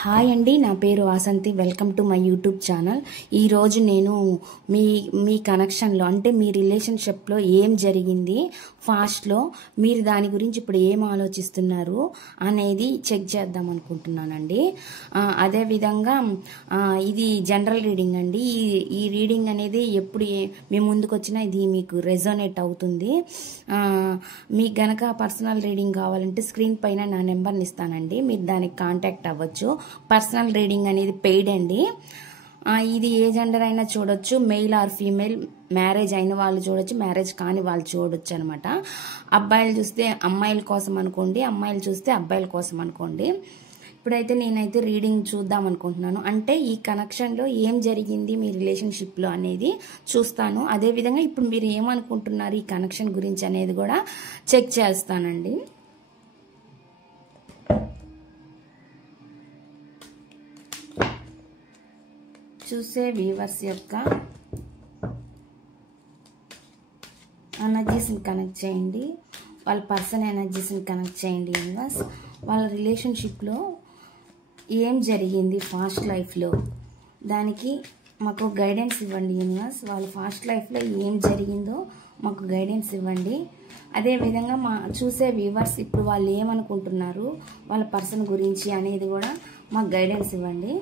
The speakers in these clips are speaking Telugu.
హాయ్ అండి, నా పేరు Vasanthi. Welcome to my YouTube channel. ఈరోజు నేను మీ కనెక్షన్లో అంటే మీ రిలేషన్షిప్లో ఏం జరిగింది ఫాస్ట్లో, మీరు దాని గురించి ఇప్పుడు ఏం ఆలోచిస్తున్నారు అనేది చెక్ చేద్దాం అనుకుంటున్నానండి. అదేవిధంగా ఇది జనరల్ రీడింగ్ అండి. ఈ రీడింగ్ అనేది ఎప్పుడు మీ ముందుకు వచ్చినా ఇది మీకు రెజోనేట్ అవుతుంది. మీకు గనక పర్సనల్ రీడింగ్ కావాలంటే స్క్రీన్ పైన నా నెంబర్ని ఇస్తానండి, మీరు దానికి కాంటాక్ట్ అవ్వచ్చు. పర్సనల్ రీడింగ్ అనేది పెయిడ్ అండి. ఇది ఏ జెండర్ అయినా చూడొచ్చు, మెయిల్ ఆర్ ఫీమేల్. మ్యారేజ్ అయిన వాళ్ళు చూడొచ్చు, మ్యారేజ్ కాని వాళ్ళు చూడొచ్చు అనమాట. అబ్బాయిలు చూస్తే అమ్మాయిల కోసం అనుకోండి, అమ్మాయిలు చూస్తే అబ్బాయిల కోసం అనుకోండి. ఇప్పుడైతే నేనైతే రీడింగ్ చూద్దాం అనుకుంటున్నాను. అంటే ఈ కనెక్షన్లో ఏం జరిగింది మీ రిలేషన్షిప్లో అనేది చూస్తాను. అదేవిధంగా ఇప్పుడు మీరు ఏమనుకుంటున్నారు ఈ కనెక్షన్ గురించి అనేది కూడా చెక్ చేస్తానండి. చూసే వ్యూవర్స్ యొక్క ఎనర్జీస్ని కనెక్ట్ చేయండి, వాళ్ళ పర్సన్ ఎనర్జీస్ని కనెక్ట్ చేయండి. యూనివర్స్, వాళ్ళ రిలేషన్షిప్లో ఏం జరిగింది ఫాస్ట్ లైఫ్లో, దానికి మాకు గైడెన్స్ ఇవ్వండి. యూనివర్స్, వాళ్ళ ఫాస్ట్ లైఫ్లో ఏం జరిగిందో మాకు గైడెన్స్ ఇవ్వండి. అదేవిధంగా చూసే వ్యూవర్స్ ఇప్పుడు వాళ్ళు ఏమనుకుంటున్నారు వాళ్ళ పర్సన్ గురించి అనేది కూడా మాకు గైడెన్స్ ఇవ్వండి.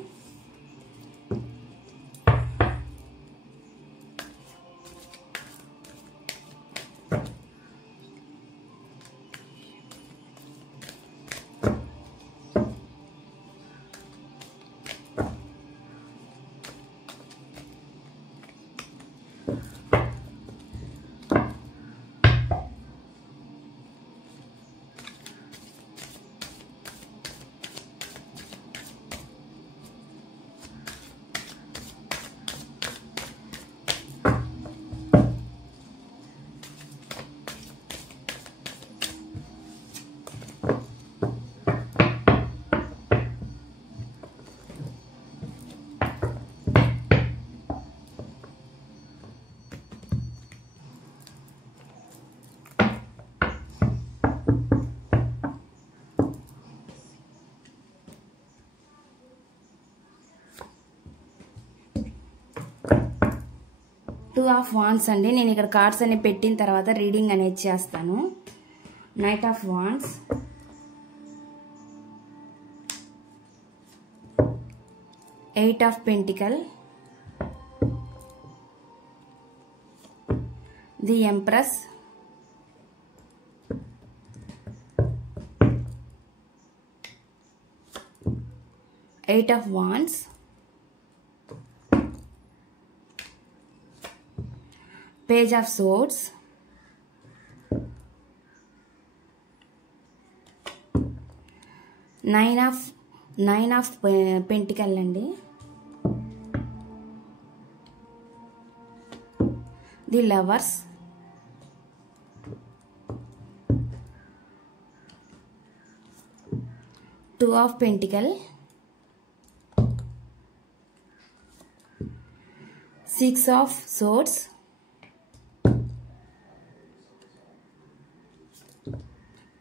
టూ ఆఫ్ వాండ్స్ అండి. నేను ఇక్కడ కార్డ్స్ అన్ని పెట్టిన తర్వాత రీడింగ్ అనేది చేస్తాను. Knight of wands, eight of pentacle, the empress, eight of wands, Page of Swords, nine of Pentacle అండి, the Lovers, two of Pentacle, six of Swords,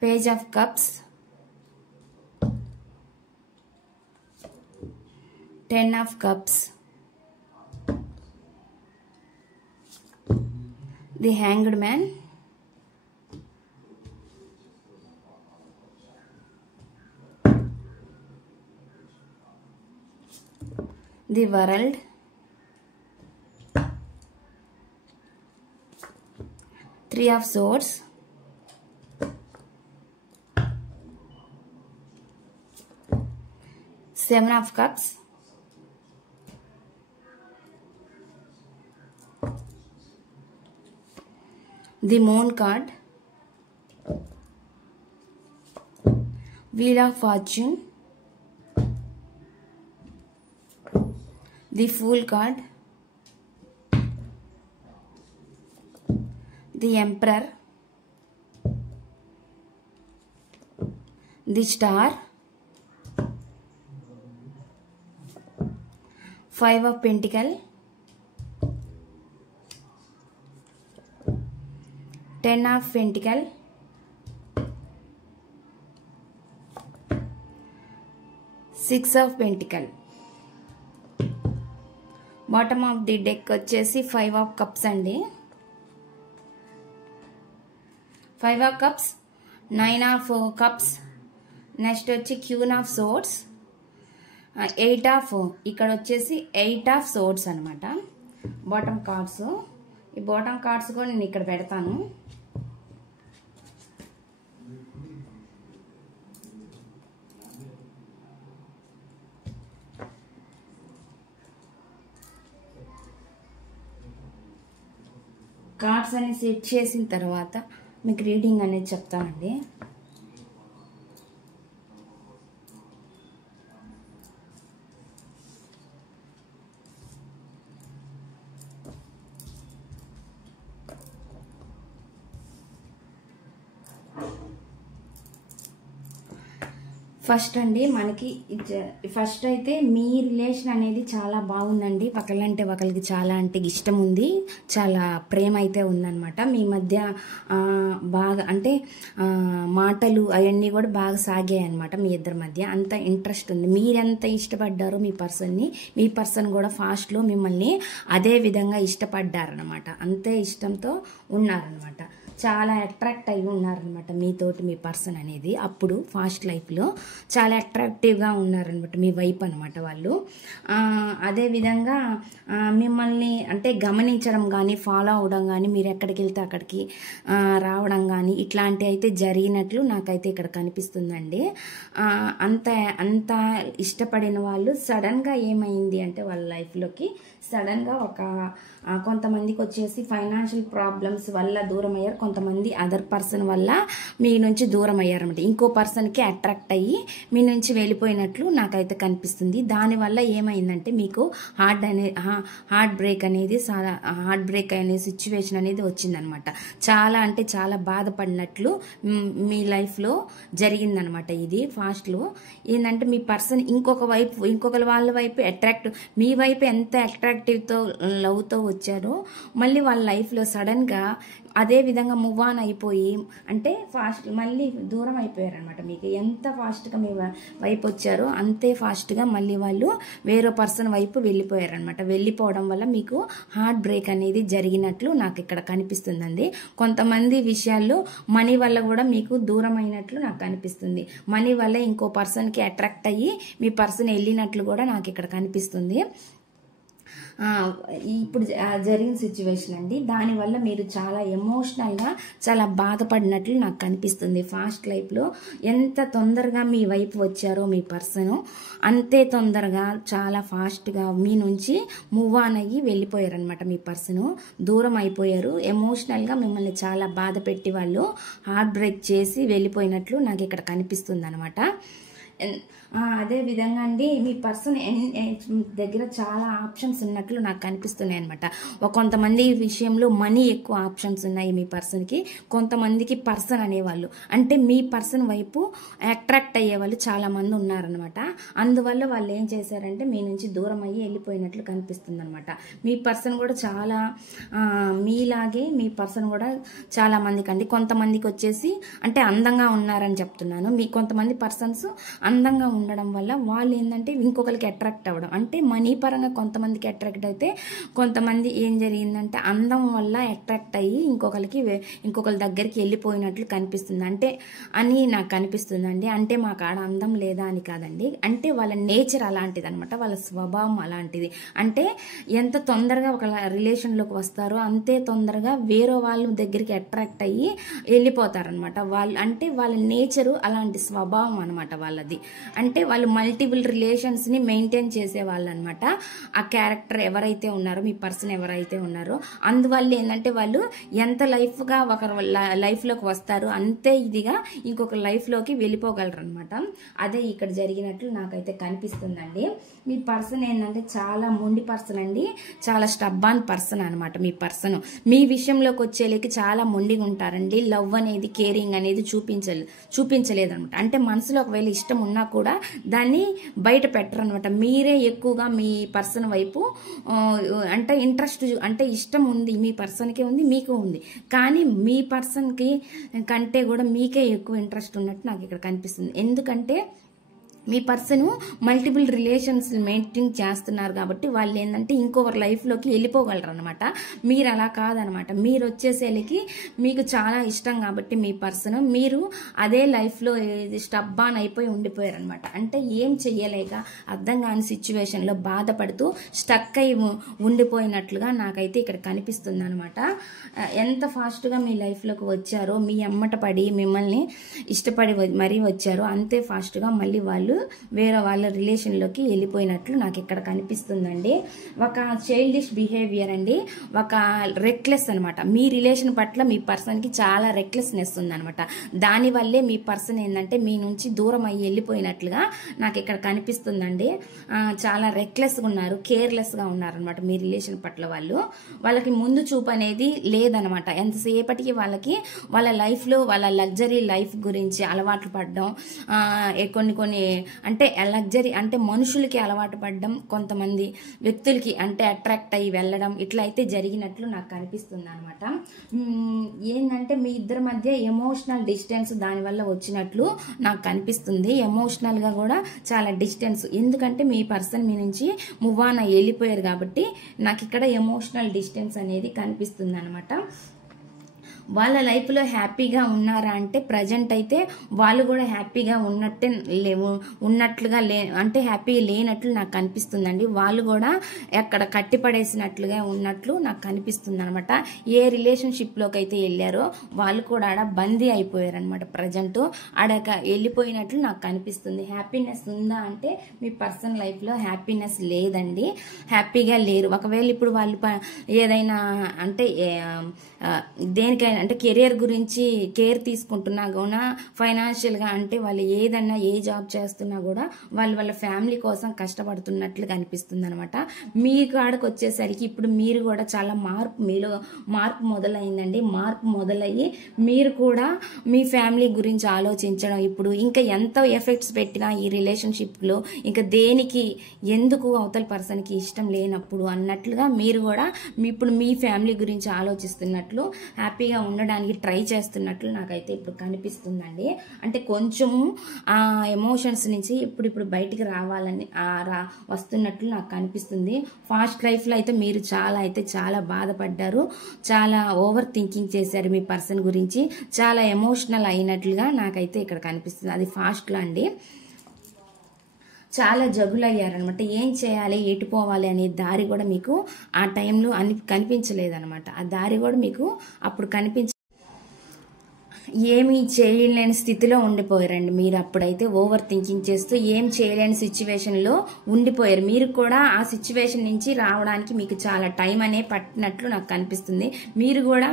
Page of Cups, 10 of Cups, the Hanged Man, the World, Three of Swords, Seven of Cups, the Moon card, Wheel of Fortune, the Fool card, the Emperor, the Star, Five of Pentacle, 10 of Pentacle, 6 of pentacle. Bottom of the deck వచ్చేసి 5 ఆఫ్ కప్స్ అండి. 5 of cups, 9 of cups, next వచ్చి క్యూన్ ఆఫ్ సోర్డ్స్, 8 ఆఫ్, ఇక్కడ వచ్చేసి 8 ఆఫ్ సోర్డ్స్ అనమాట బాటమ్ కార్డ్స్. ఈ బాటమ్ కార్డ్స్ కూడా నేను ఇక్కడ పెడతాను. కార్డ్స్ అన్ని సెట్ చేసిన తర్వాత మీకు రీడింగ్ అనేది చెప్తానండి. ఫస్ట్ అండి మనకి ఫస్ట్ అయితే మీ రిలేషన్ అనేది చాలా బాగుందండి. ఒకళ్ళంటే ఒకరికి చాలా అంటే ఇష్టం ఉంది, చాలా ప్రేమ అయితే ఉందన్నమాట. మీ మధ్య బాగా అంటే మాటలు అవన్నీ కూడా బాగా సాగాయి అనమాట. మీ ఇద్దరి మధ్య అంత ఇంట్రెస్ట్ ఉంది. మీరెంత ఇష్టపడ్డారో మీ పర్సన్ని, మీ పర్సన్ కూడా ఫాస్ట్లో మిమ్మల్ని అదే విధంగా ఇష్టపడ్డారనమాట. అంతే ఇష్టంతో ఉన్నారనమాట. చాలా అట్రాక్ట్ అయి ఉన్నారనమాట మీతోటి మీ పర్సన్ అనేది. అప్పుడు ఫాస్ట్ లైఫ్లో చాలా అట్రాక్టివ్గా ఉన్నారనమాట మీ వైపు అనమాట వాళ్ళు. అదేవిధంగా మిమ్మల్ని అంటే గమనించడం కానీ, ఫాలో అవడం కానీ, మీరు ఎక్కడికి వెళ్తే అక్కడికి రావడం కానీ ఇట్లాంటివి అయితే జరిగినట్లు నాకైతే ఇక్కడ కనిపిస్తుందండి. అంత ఇష్టపడిన వాళ్ళు సడన్గా ఏమైంది అంటే వాళ్ళ లైఫ్లోకి సడన్గా కొంతమందికి వచ్చేసి ఫైనాన్షియల్ ప్రాబ్లమ్స్ వల్ల దూరం అయ్యారు. కొంతమంది అదర్ పర్సన్ వల్ల మీ నుంచి దూరం అయ్యారన్నమాట. ఇంకో పర్సన్కి అట్రాక్ట్ అయ్యి మీ నుంచి వెళ్ళిపోయినట్లు నాకైతే కనిపిస్తుంది. దానివల్ల ఏమైందంటే మీకు హార్ట్ బ్రేక్ అనే సిచ్యువేషన్ అనేది వచ్చిందనమాట. చాలా అంటే చాలా బాధపడినట్లు మీ లైఫ్లో జరిగిందనమాట. ఇది ఫాస్ట్లో ఏంటంటే మీ పర్సన్ ఇంకొకరి వాళ్ళ వైపు మీ వైపు ఎంత అట్రాక్టివ్తో లవ్తో వచ్చారో మళ్ళీ వాళ్ళ లైఫ్లో సడన్గా అదే విధంగా మూవ్ ఆన్ అయిపోయి అంటే మళ్ళీ దూరం అయిపోయారు అనమాట. మీకు ఎంత ఫాస్ట్గా మీ వైపు వచ్చారో అంతే ఫాస్ట్గా మళ్ళీ వాళ్ళు వేరే పర్సన్ వైపు వెళ్ళిపోయారనమాట. వెళ్ళిపోవడం వల్ల మీకు హార్ట్ బ్రేక్ అనేది జరిగినట్లు నాకు ఇక్కడ కనిపిస్తుందండి. కొంతమంది విషయాల్లో మనీ వల్ల కూడా మీకు దూరం అయినట్లు నాకు కనిపిస్తుంది. మనీ వల్ల ఇంకో పర్సన్కి అట్రాక్ట్ అయ్యి మీ పర్సన్ వెళ్ళినట్లు కూడా నాకు ఇక్కడ కనిపిస్తుంది. ఇప్పుడు జరిగిన సిచ్యువేషన్ అండి. దానివల్ల మీరు చాలా ఎమోషనల్గా చాలా బాధపడినట్లు నాకు కనిపిస్తుంది. ఫాస్ట్ లైఫ్లో ఎంత తొందరగా మీ వైపు వచ్చారో మీ పర్సన్ అంతే తొందరగా చాలా ఫాస్ట్గా మీ నుంచి మూవ్ ఆన్ అయ్యి వెళ్ళిపోయారనమాట. మీ పర్సన్ దూరం అయిపోయారు. ఎమోషనల్గా మిమ్మల్ని చాలా బాధ పెట్టి వాళ్ళు హార్ట్ బ్రేక్ చేసి వెళ్ళిపోయినట్లు నాకు ఇక్కడ కనిపిస్తుంది అనమాట. అదే విధంగా అండి మీ పర్సన్ దగ్గర చాలా ఆప్షన్స్ ఉన్నట్లు నాకు కనిపిస్తున్నాయి అనమాట. కొంతమంది విషయంలో మనీ ఎక్కువ ఆప్షన్స్ ఉన్నాయి మీ పర్సన్కి. కొంతమందికి పర్సన్ అనేవాళ్ళు అంటే మీ పర్సన్ వైపు అట్రాక్ట్ అయ్యేవాళ్ళు చాలా మంది ఉన్నారనమాట. అందువల్ల వాళ్ళు ఏం చేశారంటే మీ నుంచి దూరం అయ్యి వెళ్ళిపోయినట్లు కనిపిస్తుంది అనమాట. మీ పర్సన్ కూడా చాలా మీలాగే మీ పర్సన్ కూడా చాలా మందికి అండి. కొంతమందికి వచ్చేసి అంటే అందంగా ఉన్నారని చెప్తున్నాను. కొంతమంది పర్సన్స్ అందంగా ఉండడం వల్ల వాళ్ళు ఏంటంటే ఇంకొకరికి అట్రాక్ట్ అవ్వడం అంటే మనీ పరంగా కొంతమందికి అట్రాక్ట్ అయితే కొంతమంది ఏం జరిగిందంటే అందం వల్ల అట్రాక్ట్ అయ్యి ఇంకొకరి దగ్గరికి వెళ్ళిపోయినట్లు కనిపిస్తుంది అంటే అని నాకు కనిపిస్తుందండి. అంటే మా కాడ అందం లేదా అని కాదండి. అంటే వాళ్ళ నేచర్ అలాంటిది అనమాట. వాళ్ళ స్వభావం అలాంటిది. అంటే ఎంత తొందరగా ఒక రిలేషన్లోకి వస్తారో అంతే తొందరగా వేరే వాళ్ళ దగ్గరికి అట్రాక్ట్ అయ్యి వెళ్ళిపోతారనమాట. వాళ్ళ నేచరు అలాంటి స్వభావం అనమాట వాళ్ళది. అంటే వాళ్ళు మల్టిపుల్ రిలేషన్స్ని మెయింటైన్ చేసే వాళ్ళు అనమాట. ఆ క్యారెక్టర్ ఎవరైతే ఉన్నారో మీ పర్సన్ ఎవరైతే ఉన్నారో అందువల్ల ఏంటంటే వాళ్ళు ఎంత లైఫ్గా ఒక లైఫ్లోకి వస్తారో అంతే ఇదిగా ఇంకొక లైఫ్లోకి వెళ్ళిపోగలరు అనమాట. అదే ఇక్కడ జరిగినట్లు నాకైతే కనిపిస్తుందండి. మీ పర్సన్ ఏంటంటే చాలా మొండి పర్సన్ అండి. చాలా స్టబ్బాన్ పర్సన్ అనమాట. మీ పర్సన్ మీ విషయంలోకి వచ్చేలేకి చాలా మొండిగా ఉంటారండి. లవ్ అనేది కేరింగ్ అనేది చూపించలేదు అనమాట. అంటే మనసులో ఒకవేళ ఇష్టం ఉన్నా కూడా దాన్ని బయట పెట్టరు అనమాట. మీరే ఎక్కువగా మీ పర్సన్ వైపు అంటే ఇంట్రెస్ట్ అంటే ఇష్టం ఉంది. మీ పర్సన్కే ఉంది, మీకు ఉంది. కానీ మీ పర్సన్కి కంటే కూడా మీకే ఎక్కువ ఇంట్రెస్ట్ ఉన్నట్టు నాకు ఇక్కడ కనిపిస్తుంది. ఎందుకంటే మీ పర్సన్ మల్టిపుల్ రిలేషన్స్ మెయింటైన్ చేస్తున్నారు కాబట్టి వాళ్ళు ఏంటంటే ఇంకొకరి లైఫ్లోకి వెళ్ళిపోగలరు అనమాట. మీరు అలా కాదనమాట. మీరు వచ్చేసేలకి మీకు చాలా ఇష్టం కాబట్టి మీ పర్సన్ మీరు అదే లైఫ్లో స్టబ్బాన్ అయిపోయి ఉండిపోయారనమాట. అంటే ఏం చెయ్యలేక అర్థం కాని సిచ్యువేషన్లో బాధపడుతూ స్టక్ అయి ఉండిపోయినట్లుగా నాకైతే ఇక్కడ కనిపిస్తుంది అనమాట. ఎంత ఫాస్ట్గా మీ లైఫ్లోకి వచ్చారో, మీ అమ్మట పడి మిమ్మల్ని ఇష్టపడి మరీ వచ్చారో అంతే ఫాస్ట్గా మళ్ళీ వాళ్ళు వేరే వాళ్ళ రిలేషన్లోకి వెళ్ళిపోయినట్లు నాకు ఇక్కడ కనిపిస్తుందండి. ఒక చైల్డిష్ బిహేవియర్ అండి, ఒక రెక్లెస్ అనమాట. మీ రిలేషన్ పట్ల మీ పర్సన్కి చాలా రెక్లెస్నెస్ ఉందనమాట. దానివల్లే మీ పర్సన్ ఏంటంటే మీ నుంచి దూరం అయ్యి వెళ్ళిపోయినట్లుగా నాకు ఇక్కడ కనిపిస్తుందండి. చాలా రెక్లెస్గా ఉన్నారు, కేర్లెస్గా ఉన్నారనమాట మీ రిలేషన్ పట్ల. వాళ్ళకి ముందు చూపు అనేది లేదనమాట. ఎంతసేపటికి వాళ్ళకి వాళ్ళ లైఫ్లో వాళ్ళ లగ్జరీ లైఫ్ గురించి అలవాట్లు పడడం, కొన్ని అంటే లగ్జరీ అంటే మనుషులకి అలవాటు పడడం, కొంతమంది వ్యక్తులకి అంటే అట్రాక్ట్ అయ్యి వెళ్ళడం, ఇట్లా అయితే జరిగినట్లు నాకు కనిపిస్తుంది అనమాట. ఏంటంటే మీ ఇద్దరి మధ్య ఎమోషనల్ డిస్టెన్స్ దానివల్ల వచ్చినట్లు నాకు కనిపిస్తుంది. ఎమోషనల్గా కూడా చాలా డిస్టెన్స్, ఎందుకంటే మీ పర్సన్ మీ నుంచి మూవ్ ఆన్ అయ్యి వెళ్ళిపోయారు కాబట్టి నాకు ఇక్కడ ఎమోషనల్ డిస్టెన్స్ అనేది కనిపిస్తుంది అనమాట. వాళ్ళ లైఫ్లో హ్యాపీగా ఉన్నారా అంటే ప్రజెంట్ అయితే వాళ్ళు కూడా హ్యాపీగా ఉన్నట్లుగా అంటే హ్యాపీగా లేనట్లు నాకు కనిపిస్తుందండి. వాళ్ళు కూడా ఎక్కడ కట్టిపడేసినట్లుగా ఉన్నట్లు నాకు కనిపిస్తుంది అనమాట. ఏ రిలేషన్షిప్లోకి అయితే వెళ్ళారో వాళ్ళు కూడా ఆడ బందీ అయిపోయారనమాట. ప్రజెంట్ ఆడక వెళ్ళిపోయినట్లు నాకు కనిపిస్తుంది. హ్యాపీనెస్ ఉందా అంటే మీ పర్సన్ లైఫ్లో హ్యాపీనెస్ లేదండి, హ్యాపీగా లేరు. ఒకవేళ ఇప్పుడు వాళ్ళు ఏదైనా అంటే దేనికైనా అంటే కెరియర్ గురించి కేర్ తీసుకుంటున్నా కూడా, ఫైనాన్షియల్గా అంటే వాళ్ళు ఏదన్నా ఏ జాబ్ చేస్తున్నా కూడా వాళ్ళ ఫ్యామిలీ కోసం కష్టపడుతున్నట్లు కనిపిస్తుంది అనమాట. మీ కాడకు వచ్చేసరికి ఇప్పుడు మీరు కూడా చాలా మీలో మార్పు మొదలైందండి. మార్పు మొదలయ్యి మీరు కూడా మీ ఫ్యామిలీ గురించి ఆలోచించడం, ఇప్పుడు ఇంకా ఎంత ఎఫెక్ట్స్ పెట్టినా ఈ రిలేషన్షిప్లో ఇంకా దేనికి ఎందుకు అవతల పర్సన్కి ఇష్టం లేనప్పుడు అన్నట్లుగా మీరు కూడా ఇప్పుడు మీ ఫ్యామిలీ గురించి ఆలోచిస్తున్నట్లు, హ్యాపీగా ఉండడానికి ట్రై చేస్తున్నట్లు నాకైతే ఇప్పుడు కనిపిస్తుందండి. అంటే కొంచెం ఆ ఎమోషన్స్ నుంచి ఇప్పుడు బయటికి రావాలని వస్తున్నట్లు నాకు కనిపిస్తుంది. ఫాస్ట్ లైఫ్లో అయితే మీరు చాలా బాధపడ్డారు, చాలా ఓవర్ థింకింగ్ చేశారు మీ పర్సన్ గురించి, చాలా ఎమోషనల్ అయినట్లుగా నాకైతే ఇక్కడ కనిపిస్తుంది. అది ఫాస్ట్లో అండి. చాలా జగులయ్యారనమాట. ఏం చేయాలి, ఎటు పోవాలి అనే దారి కూడా మీకు ఆ టైంలో కనిపించలేదనమాట. ఆ దారి కూడా మీకు అప్పుడు ఏమీ చేయలేని స్థితిలో ఉండిపోయారండి మీరు. అప్పుడైతే ఓవర్ థింకింగ్ చేస్తూ ఏం చేయలేని సిచ్యువేషన్లో ఉండిపోయారు. మీరు కూడా ఆ సిచ్యువేషన్ నుంచి రావడానికి మీకు చాలా టైం అనే పట్టినట్లు నాకు కనిపిస్తుంది. మీరు కూడా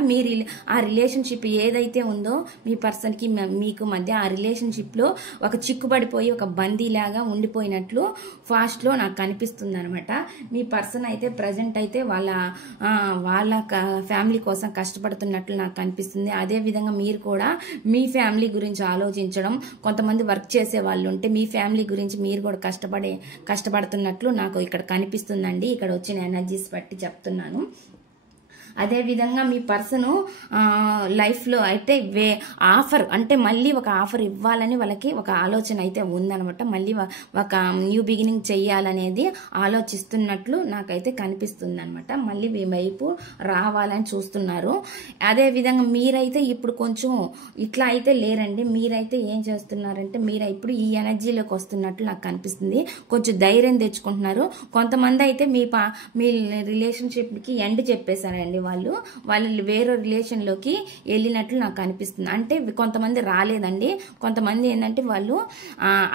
ఆ రిలేషన్షిప్ ఏదైతే ఉందో మీ పర్సన్కి మీకు మధ్య ఆ రిలేషన్షిప్లో ఒక చిక్కుబడిపోయి ఒక బందీలాగా ఉండిపోయినట్లు ఫాస్ట్లో నాకు కనిపిస్తుంది అనమాట. మీ పర్సన్ అయితే ప్రజెంట్ అయితే వాళ్ళ ఫ్యామిలీ కోసం కష్టపడుతున్నట్లు నాకు కనిపిస్తుంది. అదేవిధంగా మీరు కూడా మీ ఫ్యామిలీ గురించి ఆలోచించడం, కొంతమంది వర్క్ చేసే వాళ్ళు ఉంటే మీ ఫ్యామిలీ గురించి మీరు కూడా కష్టపడుతున్నట్లు నాకు ఇక్కడ కనిపిస్తుందండి. ఇక్కడ వచ్చిన ఎనర్జీస్ బట్టి చెప్తున్నాను. అదేవిధంగా మీ పర్సన్ లైఫ్లో అయితే ఆఫర్ అంటే మళ్ళీ ఒక ఆఫర్ ఇవ్వాలని వాళ్ళకి ఒక ఆలోచన అయితే ఉందనమాట. మళ్ళీ ఒక న్యూ బిగినింగ్ చెయ్యాలనేది ఆలోచిస్తున్నట్లు నాకైతే కనిపిస్తుంది అనమాట. మళ్ళీ మీ వైపు రావాలని చూస్తున్నారు. అదేవిధంగా మీరైతే ఇప్పుడు కొంచెం ఇట్లా అయితే లేరండి. మీరైతే ఏం చేస్తున్నారంటే మీరు ఇప్పుడు ఈ ఎనర్జీలోకి వస్తున్నట్లు నాకు కనిపిస్తుంది. కొంచెం ధైర్యం తెచ్చుకుంటున్నారు. కొంతమంది అయితే మీ రిలేషన్షిప్కి ఎండ్ చెప్పేశారండి. వాళ్ళు వేరే రిలేషన్లోకి వెళ్ళినట్లు నాకు అనిపిస్తుంది. అంటే కొంతమంది రాలేదండి, కొంతమంది ఏంటంటే వాళ్ళు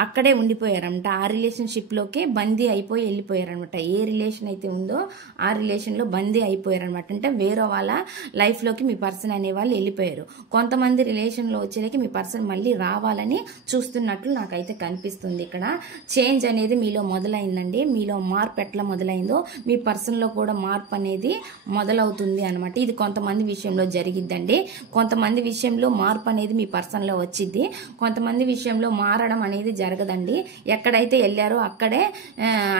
అక్కడే ఉండిపోయారనమాట. ఆ రిలేషన్షిప్లోకి బందీ అయిపోయి వెళ్ళిపోయారనమాట. ఏ రిలేషన్ అయితే ఉందో ఆ రిలేషన్లో బందీ అయిపోయారనమాట. అంటే వేరే వాళ్ళ లైఫ్లోకి మీ పర్సన్ అనే వాళ్ళు వెళ్ళిపోయారు. కొంతమంది రిలేషన్లో వచ్చేసరికి మీ పర్సన్ మళ్ళీ రావాలని చూస్తున్నట్లు నాకైతే కనిపిస్తుంది. ఇక్కడ చేంజ్ అనేది మీలో మొదలైందండి. మీలో మార్పు ఎట్లా మొదలైందో మీ పర్సన్లో కూడా మార్పు అనేది మొదలవుతుంది అనమాట. ఇది కొంతమంది విషయంలో జరిగిద్దండి. కొంతమంది విషయంలో మార్పు అనేది మీ పర్సన్లో వచ్చింది, కొంతమంది విషయంలో మారడం అనేది జరగదండి. ఎక్కడైతే వెళ్ళారో అక్కడే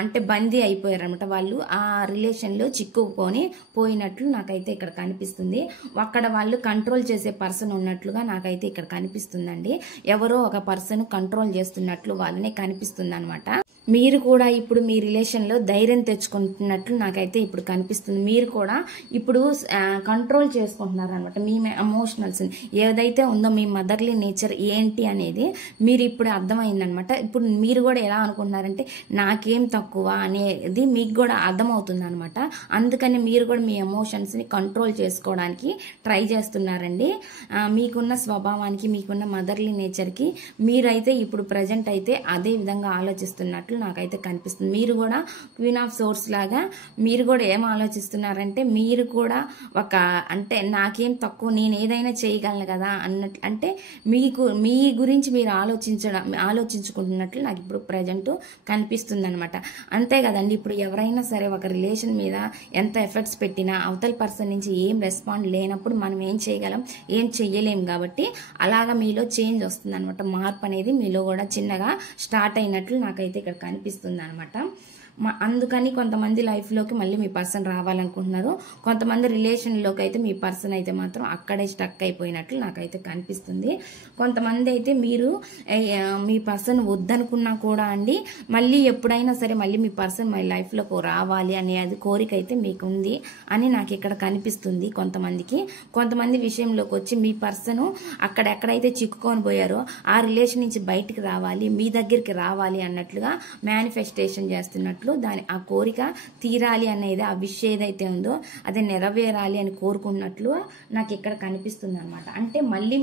అంటే బందీ అయిపోయారు అనమాట. వాళ్ళు ఆ రిలేషన్లో చిక్కుకొని పోయినట్లు నాకైతే ఇక్కడ కనిపిస్తుంది. అక్కడ వాళ్ళు కంట్రోల్ చేసే పర్సన్ ఉన్నట్లుగా నాకైతే ఇక్కడ కనిపిస్తుందండి. ఎవరో ఒక పర్సన్ కంట్రోల్ చేస్తున్నట్లు వాళ్ళనే కనిపిస్తుంది అనమాట. మీరు కూడా ఇప్పుడు మీ రిలేషన్లో ధైర్యం తెచ్చుకుంటున్నట్లు నాకైతే ఇప్పుడు కనిపిస్తుంది. మీరు కూడా ఇప్పుడు కంట్రోల్ చేసుకుంటున్నారు అనమాట. మీ ఎమోషనల్స్ ఏదైతే ఉందో మీ మదర్లీ నేచర్ ఏంటి అనేది మీరు ఇప్పుడు అర్థమైందనమాట. ఇప్పుడు మీరు కూడా ఎలా అనుకుంటున్నారంటే నాకేం తక్కువ అనేది మీకు కూడా అర్థమవుతుంది అనమాట. అందుకని మీరు కూడా మీ ఎమోషన్స్ని కంట్రోల్ చేసుకోవడానికి ట్రై చేస్తున్నారండి. మీకున్న స్వభావానికి, మీకున్న మదర్లీ నేచర్కి మీరైతే ఇప్పుడు ప్రజెంట్ అయితే అదే విధంగా ఆలోచిస్తున్నట్లు నాకైతే కనిపిస్తుంది. మీరు కూడా క్వీన్ ఆఫ్ సోర్స్ లాగా మీరు కూడా ఏం ఆలోచిస్తున్నారంటే మీరు కూడా ఒక అంటే నాకేం తక్కువ, నేను ఏదైనా చేయగలను కదా అన్నట్లు, అంటే మీ గురించి మీరు ఆలోచించుకుంటున్నట్లు నాకు ఇప్పుడు ప్రజెంట్ కనిపిస్తుంది అనమాట. అంతే కదండి. ఇప్పుడు ఎవరైనా సరే ఒక రిలేషన్ మీద ఎంత ఎఫర్ట్స్ పెట్టినా అవతల పర్సన్ నుంచి ఏం రెస్పాండ్ లేనప్పుడు మనం ఏం చేయగలం, ఏం చెయ్యలేం. కాబట్టి అలాగా మీలో చేంజ్ వస్తుంది అనమాట. మార్పు అనేది మీలో కూడా చిన్నగా స్టార్ట్ అయినట్లు నాకైతే ఇక్కడ కనిపిస్తుంది అనమాట. అందుకని కొంతమంది లైఫ్లోకి మళ్ళీ మీ పర్సన్ రావాలనుకుంటున్నారు. కొంతమంది రిలేషన్లోకి అయితే మీ పర్సన్ అయితే మాత్రం అక్కడే స్టక్ అయిపోయినట్లు నాకైతే కనిపిస్తుంది. కొంతమంది అయితే మీరు మీ పర్సన్ వద్దనుకున్నా కూడా అండి మళ్ళీ ఎప్పుడైనా సరే మళ్ళీ మీ పర్సన్ మీ లైఫ్లోకి రావాలి అనే అది కోరిక అయితే మీకు ఉంది అని నాకు ఇక్కడ కనిపిస్తుంది. కొంతమంది విషయంలోకి వచ్చి మీ పర్సన్ అక్కడెక్కడైతే చిక్కుకొని పోయారో ఆ రిలేషన్ నుంచి బయటికి రావాలి, మీ దగ్గరికి రావాలి అన్నట్లుగా మేనిఫెస్టేషన్ చేస్తున్నట్లు, ఆ కోరిక తీరాలి అనేది, ఆ విష్ ఏదైతే ఉందో అది నెరవేరాలి అని కోరుకున్నట్లు నాకు ఇక్కడ కనిపిస్తుంది అనమాట. అంటే మళ్ళీ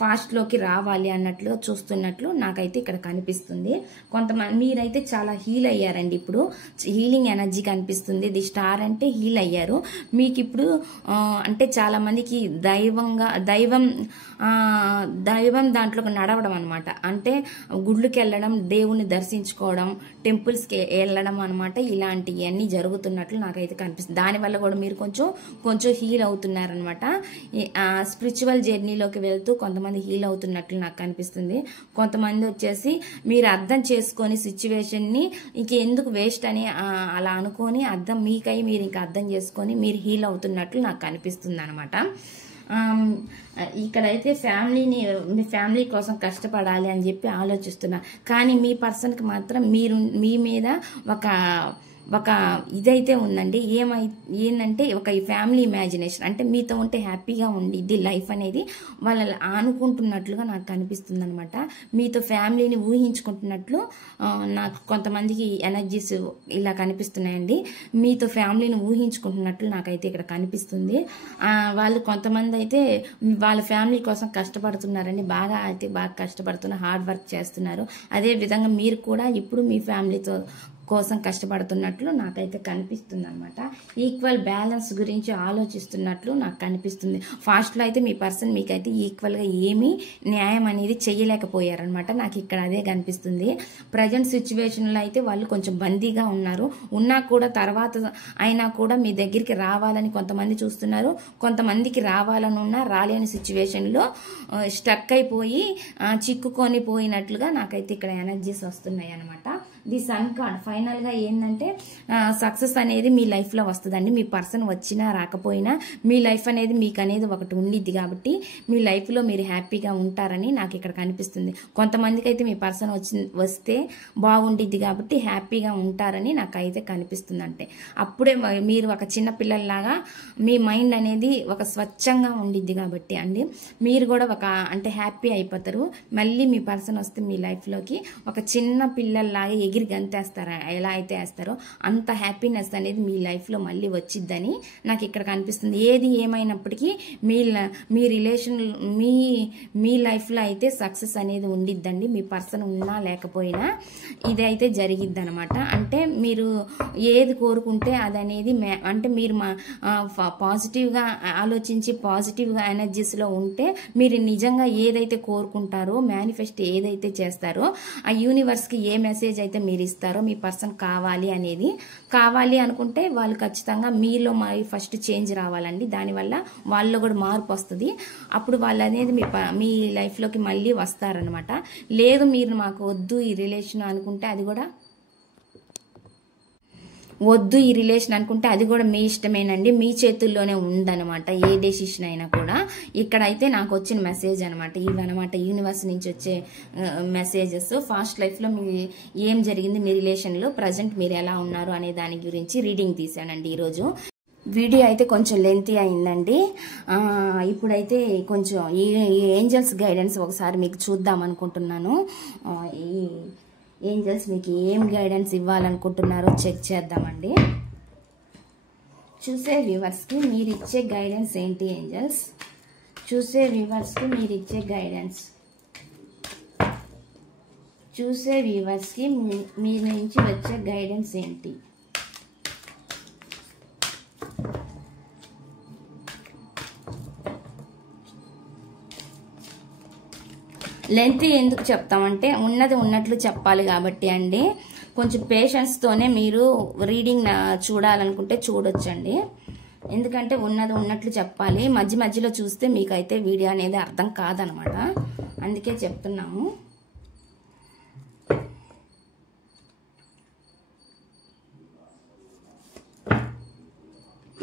ఫాస్ట్ లోకి రావాలి అన్నట్లు చూస్తున్నట్లు నాకైతే ఇక్కడ కనిపిస్తుంది. కొంతమంది మీరైతే చాలా హీల్ అయ్యారండి. ఇప్పుడు హీలింగ్ ఎనర్జీ కనిపిస్తుంది. ది స్టార్ అంటే హీల్ అయ్యారు. మీకు ఇప్పుడు అంటే చాలా మందికి దైవం దాంట్లోకి నడవడం అనమాట. అంటే గుళ్ళకి వెళ్ళడం, దేవుణ్ణి దర్శించుకోవడం, టెంపుల్స్కి వెళ్ళడం అనమాట. ఇలాంటివన్నీ జరుగుతున్నట్లు నాకైతే కనిపిస్తుంది. దానివల్ల కూడా మీరు కొంచెం హీల్ అవుతున్నారనమాట. స్పిరిచువల్ జర్నీలోకి వెళ్తూ కొంతమంది హీల్ అవుతున్నట్లు నాకు కనిపిస్తుంది. కొంతమంది వచ్చేసి మీరు అర్థం చేసుకొని సిచ్యువేషన్ని ఇంక ఎందుకు వేస్ట్ అని అలా అనుకొని మీకై మీరు ఇంకా అర్థం చేసుకొని మీరు హీల్ అవుతున్నట్లు నాకు కనిపిస్తుంది అనమాట. ఇక్కడైతే మీ ఫ్యామిలీ కోసం కష్టపడాలి అని చెప్పి ఆలోచిస్తున్నారు. కానీ మీ పర్సన్కి మాత్రం మీ మీద ఒక ఇదైతే ఉందండి. ఏంటంటే ఒక ఫ్యామిలీ ఇమాజినేషన్, అంటే మీతో ఉంటే హ్యాపీగా ఉండిద్ది లైఫ్ అనేది వాళ్ళు అనుకుంటున్నట్లుగా నాకు కనిపిస్తుంది అనమాట. మీతో ఫ్యామిలీని ఊహించుకుంటున్నట్లు నాకు కొంతమందికి ఎనర్జీస్ ఇలా కనిపిస్తున్నాయండి. మీతో ఫ్యామిలీని ఊహించుకుంటున్నట్లు నాకైతే ఇక్కడ కనిపిస్తుంది. వాళ్ళు కొంతమంది అయితే వాళ్ళ ఫ్యామిలీ కోసం కష్టపడుతున్నారండి. బాగా కష్టపడుతున్నారు, హార్డ్ వర్క్ చేస్తున్నారు. అదే విధంగా మీరు కూడా ఇప్పుడు మీ ఫ్యామిలీతో కోసం కష్టపడుతున్నట్లు నాకైతే కనిపిస్తుంది అనమాట. ఈక్వల్ బ్యాలెన్స్ గురించి ఆలోచిస్తున్నట్లు నాకు కనిపిస్తుంది. ఫాస్ట్లో అయితే మీ పర్సన్ మీకైతే ఈక్వల్గా ఏమీ న్యాయం అనేది చేయలేకపోయారనమాట. నాకు ఇక్కడ అదే కనిపిస్తుంది. ప్రజెంట్ సిచ్యువేషన్లో అయితే వాళ్ళు కొంచెం బందీగా ఉన్నా కూడా తర్వాత అయినా కూడా మీ దగ్గరికి రావాలని కొంతమంది చూస్తున్నారు. కొంతమందికి రావాలని ఉన్నా రాలేని సిచ్యువేషన్లో స్టక్ అయిపోయి చిక్కుకొని పోయినట్లుగా నాకైతే ఇక్కడ ఎనర్జీస్ వస్తున్నాయి అనమాట. ది సన్ కార్డ్ ఫైనల్ గా ఏంటంటే సక్సెస్ అనేది మీ లైఫ్ లో వస్తుందండి. మీ పర్సన్ వచ్చినా రాకపోయినా మీ లైఫ్ అనేది మీకు అనేది ఒకటి ఉండిద్ది. కాబట్టి మీ లైఫ్ లో మీరు హ్యాపీగా ఉంటారని నాకు ఇక్కడ కనిపిస్తుంది. కొంతమందికి అయితే మీ పర్సన్ వస్తే బాగుండిద్ది కాబట్టి హ్యాపీగా ఉంటారని నాకైతే కనిపిస్తుంది. అంటే అప్పుడే మీరు ఒక చిన్న పిల్లల్లాగా మీ మైండ్ అనేది ఒక స్వచ్ఛంగా ఉండిద్ది కాబట్టి అండి మీరు కూడా అంటే హ్యాపీ అయిపోతారు. మళ్ళీ మీ పర్సన్ వస్తే మీ లైఫ్ లోకి ఒక చిన్న పిల్లల్లాగా ఎగిరి గంతేస్తారా, ఎలా అయితే వేస్తారో అంత హ్యాపీనెస్ అనేది మీ లైఫ్లో మళ్ళీ వచ్చిద్దని నాకు ఇక్కడ కనిపిస్తుంది. ఏది ఏమైనప్పటికీ మీ రిలేషన్ మీ లైఫ్లో అయితే సక్సెస్ అనేది ఉండిద్దండి. మీ పర్సన్ ఉన్నా లేకపోయినా ఇది అయితే జరిగిద్ది అనమాట. అంటే మీరు ఏది కోరుకుంటే అది అనేది అంటే మీరు పాజిటివ్గా ఆలోచించి పాజిటివ్గా ఎనర్జీస్లో ఉంటే మీరు నిజంగా ఏదైతే కోరుకుంటారో మేనిఫెస్ట్ ఏదైతే చేస్తారో ఆ యూనివర్స్కి ఏ మెసేజ్ అయితే మీరు ఇస్తారో మీ పర్సన్ కావాలి అనేది. కావాలి అనుకుంటే వాళ్ళు ఖచ్చితంగా మీలో ఫస్ట్ చేంజ్ రావాలండి. దానివల్ల వాళ్ళలో కూడా మార్పు వస్తుంది. అప్పుడు వాళ్ళు అనేది మీ లైఫ్లోకి మళ్ళీ వస్తారనమాట. లేదు మీరు మాకు వద్దు ఈ రిలేషన్ అనుకుంటే అది కూడా వద్దు ఈ రిలేషన్ అనుకుంటే అది కూడా మీ ఇష్టమేనండి. మీ చేతుల్లోనే ఉందనమాట ఏ డెసిషన్ అయినా కూడా. ఇక్కడైతే నాకు వచ్చిన మెసేజ్ అనమాట ఇవన్నమాట, యూనివర్స్ నుంచి వచ్చే మెసేజెస్. ఫాస్ట్ లైఫ్లో మీ ఏం జరిగింది మీ రిలేషన్లో, ప్రజెంట్ మీరు ఎలా ఉన్నారు అనే దాని గురించి రీడింగ్ తీసానండి ఈరోజు. వీడియో అయితే కొంచెం లెంతీ అయిందండి. ఇప్పుడైతే కొంచెం ఈ ఏంజల్స్ గైడెన్స్ ఒకసారి మీకు చూద్దాం అనుకుంటున్నాను. ఈ ఏంజల్స్ మీకు ఏం గైడెన్స్ ఇవ్వాలనుకుంటున్నారో చెక్ చేద్దామండి. చూసే వ్యూవర్స్కి మీరు ఇచ్చే గైడెన్స్ ఏంటి ఏంజల్స్? చూసే వ్యూవర్స్కి మీరు ఇచ్చే గైడెన్స్, చూసే వ్యూవర్స్కి మీ నుంచి వచ్చే గైడెన్స్ ఏంటి? లెంత్ ఎందుకు చెప్తామంటే ఉన్నది ఉన్నట్లు చెప్పాలి కాబట్టి అండి. కొంచెం పేషెన్స్తోనే మీరు రీడింగ్ చూడాలనుకుంటే చూడొచ్చండి. ఎందుకంటే ఉన్నది ఉన్నట్లు చెప్పాలి. మధ్య మధ్యలో చూస్తే మీకైతే వీడియో అనేది అర్థం కాదనమాట. అందుకే చెప్తున్నాము.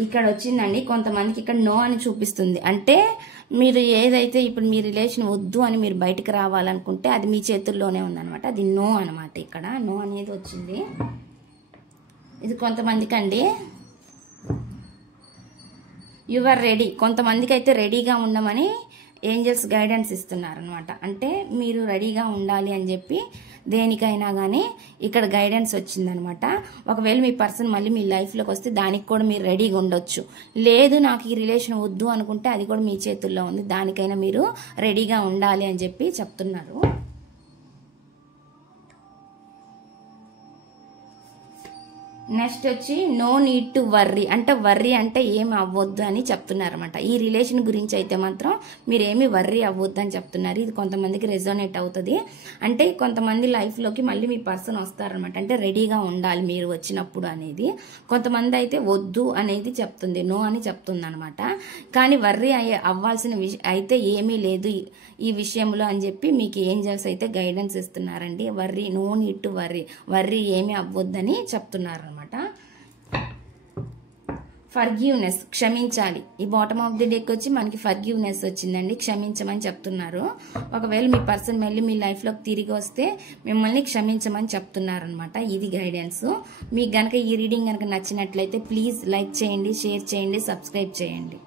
ఇక్కడ వచ్చిందండి కొంతమందికి ఇక్కడ నో అని చూపిస్తుంది. అంటే మీరు ఏదైతే ఇప్పుడు మీ రిలేషన్ వద్దు అని మీరు బయటకు రావాలనుకుంటే అది మీ చేతుల్లోనే ఉందన్నమాట. అది నో అనమాట. ఇక్కడ నో అనేది వచ్చింది. ఇది కొంతమందికి అండి యువర్ రెడీ, కొంతమందికి అయితే రెడీగా ఉండమని ఏంజల్స్ గైడెన్స్ ఇస్తున్నారనమాట. అంటే మీరు రెడీగా ఉండాలి అని చెప్పి దేనికైనా కానీ ఇక్కడ గైడెన్స్ వచ్చిందనమాట. ఒకవేళ మీ పర్సన్ మళ్ళీ మీ లైఫ్లోకి వస్తే దానికి కూడా మీరు రెడీగా ఉండొచ్చు. లేదు నాకు ఈ రిలేషన్ వద్దు అనుకుంటే అది కూడా మీ చేతుల్లో ఉంది, దానికైనా మీరు రెడీగా ఉండాలి అని చెప్పి చెప్తున్నారు. నెక్స్ట్ వచ్చి నో నీడ్ టు వర్రీ, అంటే వర్రీ అంటే ఏమి అవ్వద్దు అని చెప్తున్నారు అనమాట. ఈ రిలేషన్ గురించి అయితే మాత్రం మీరు ఏమి వర్రీ అవ్వద్దు అని చెప్తున్నారు. ఇది కొంతమందికి రెజోనేట్ అవుతుంది. అంటే కొంతమంది లైఫ్లోకి మళ్ళీ మీ పర్సన్ వస్తారనమాట. అంటే రెడీగా ఉండాలి మీరు వచ్చినప్పుడు అనేది. కొంతమంది అయితే వద్దు అనేది చెప్తుంది, నో అని చెప్తుంది అనమాట. కానీ వర్రీ అవ్వాల్సిన అయితే ఏమీ లేదు ఈ విషయంలో అని చెప్పి మీకు ఏంజల్స్ అయితే గైడెన్స్ ఇస్తున్నారండి. Worry, no need to worry, worry ఏమీ అవ్వద్దని చెప్తున్నారు అనమాట. ఫర్గివ్నెస్, క్షమించాలి. ఈ బాటమ్ ఆఫ్ ది డెక్ వచ్చి మనకి ఫర్గివ్నెస్ వచ్చిందండి, క్షమించమని చెప్తున్నారు. ఒకవేళ మీ పర్సన్ మళ్ళీ మీ లైఫ్లోకి తిరిగి వస్తే మిమ్మల్ని క్షమించమని చెప్తున్నారు అనమాట. ఇది గైడెన్స్. మీకు గనక ఈ రీడింగ్ కనుక నచ్చినట్లయితే ప్లీజ్ లైక్ చేయండి, షేర్ చేయండి, సబ్స్క్రైబ్ చేయండి.